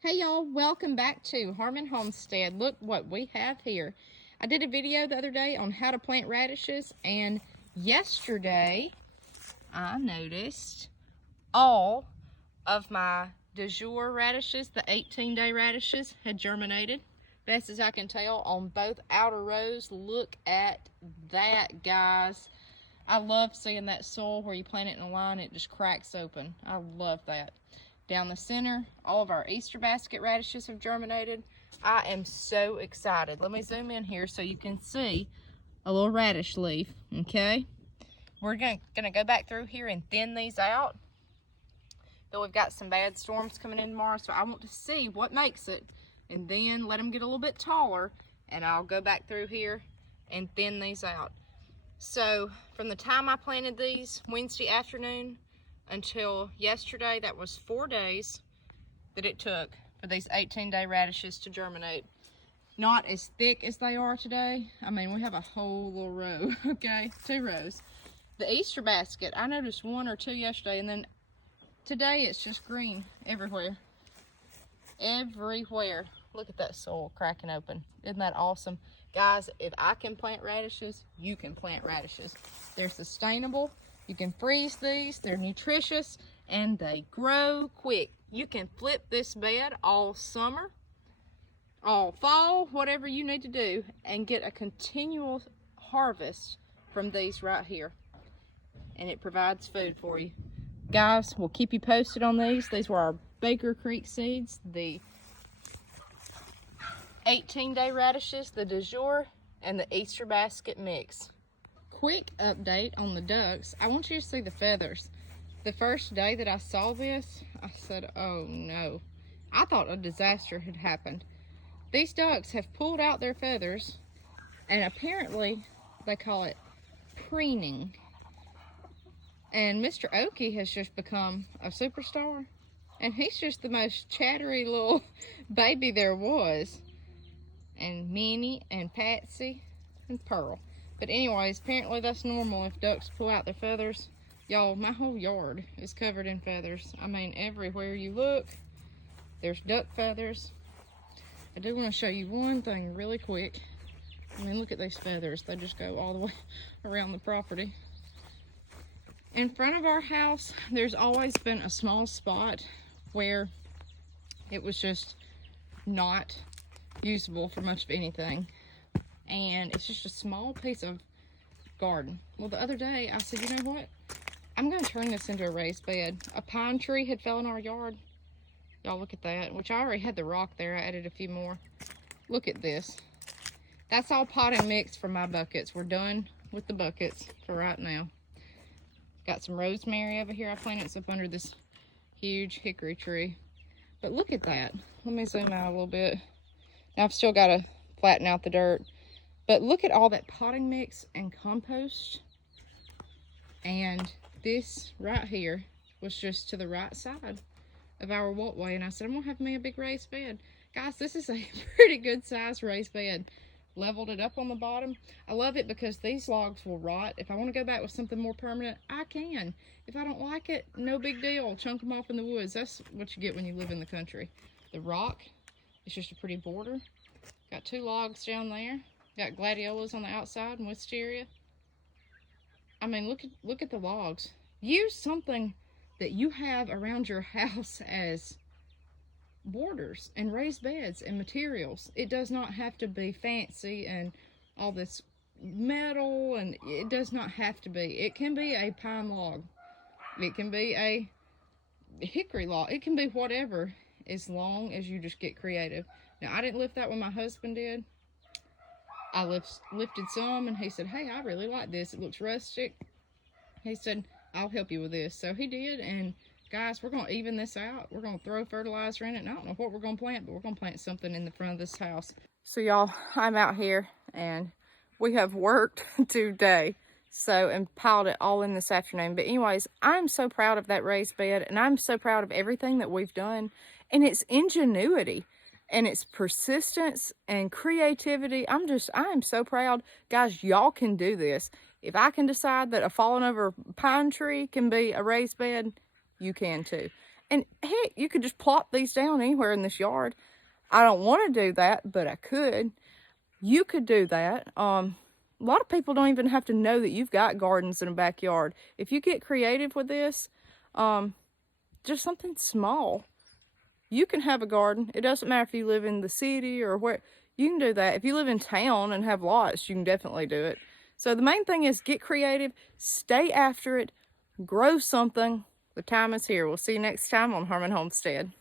Hey y'all, welcome back to Harmon Homestead. Look what we have here. I did a video the other day on how to plant radishes, and yesterday I noticed all of my du jour radishes, the 18-day radishes, had germinated. Best as I can tell on both outer rows. Look at that, guys. I love seeing that soil where you plant it in a line, it just cracks open. I love that. Down the center, all of our Easter basket radishes have germinated. I am so excited. Let me zoom in here so you can see a little radish leaf, okay? We're gonna go back through here and thin these out. But we've got some bad storms coming in tomorrow, so I want to see what makes it and then let them get a little bit taller, and I'll go back through here and thin these out. So from the time I planted these Wednesday afternoon until yesterday, that was 4 days that it took for these 18-day radishes to germinate. Not as thick as they are today. I mean, we have a whole little row, okay? 2 rows. The Easter basket, I noticed 1 or 2 yesterday, and then today it's just green everywhere. Everywhere. Look at that soil cracking open. Isn't that awesome? Guys, if I can plant radishes, you can plant radishes. They're sustainable. You can freeze these. They're nutritious and they grow quick. You can flip this bed all summer, all fall, whatever you need to do, and get a continual harvest from these right here. And it provides food for you. Guys, we'll keep you posted on these. These were our Baker Creek seeds, the 18-day radishes, the du jour, and the Easter basket mix. Quick update on the ducks. I want you to see the feathers. The first day that I saw this, I said, oh no. I thought a disaster had happened. These ducks have pulled out their feathers, and apparently they call it preening. And Mr. Okie has just become a superstar. And he's just the most chattery little baby there was. And Minnie and Patsy and Pearl. But anyways, apparently that's normal if ducks pull out their feathers. Y'all, my whole yard is covered in feathers. I mean, everywhere you look, there's duck feathers. I do want to show you one thing really quick. I mean, look at these feathers. They just go all the way around the property. In front of our house, there's always been a small spot where it was just not usable for much of anything. And it's just a small piece of garden. Well, the other day I said, you know what? I'm going to turn this into a raised bed. A pine tree had fell in our yard. Y'all look at that, which I already had the rock there. I added a few more. Look at this. That's all pot and mix for my buckets. We're done with the buckets for right now. Got some rosemary over here. I planted it up under this huge hickory tree. But look at that. Let me zoom out a little bit. Now I've still got to flatten out the dirt. But look at all that potting mix and compost. And this right here was just to the right side of our walkway. And I said, I'm going to have me a big raised bed. Guys, this is a pretty good size raised bed. Leveled it up on the bottom. I love it because these logs will rot. If I want to go back with something more permanent, I can. If I don't like it, no big deal. Chunk them off in the woods. That's what you get when you live in the country. The rock is just a pretty border. Got 2 logs down there. Got gladiolas on the outside and wisteria. I mean, look at the logs. Use something that you have around your house as borders and raised beds and materials. It does not have to be fancy and all this metal, and it does not have to be. It can be a pine log. It can be a hickory log. It can be whatever, as long as you just get creative. Now, I didn't lift that one, my husband did. I lifted some, and he said, hey, I really like this. It looks rustic. He said, I'll help you with this. So he did, and guys, we're going to even this out. We're going to throw fertilizer in it, and I don't know what we're going to plant, but we're going to plant something in the front of this house. So y'all, I'm out here, and we have worked today. And piled it all in this afternoon. But anyways, I'm so proud of that raised bed, and I'm so proud of everything that we've done, and its ingenuity and its persistence and creativity. I am so proud. Guys, y'all can do this. If I can decide that a fallen over pine tree can be a raised bed, you can too. And heck, you could just plop these down anywhere in this yard. I don't want to do that, but I could. You could do that. A lot of people don't even have to know that you've got gardens in a backyard. If you get creative with this, just something small, you can have a garden. It doesn't matter if you live in the city or where. You can do that. If you live in town and have lots, you can definitely do it. So the main thing is get creative, stay after it, grow something. The time is here. We'll see you next time on Herman Homestead.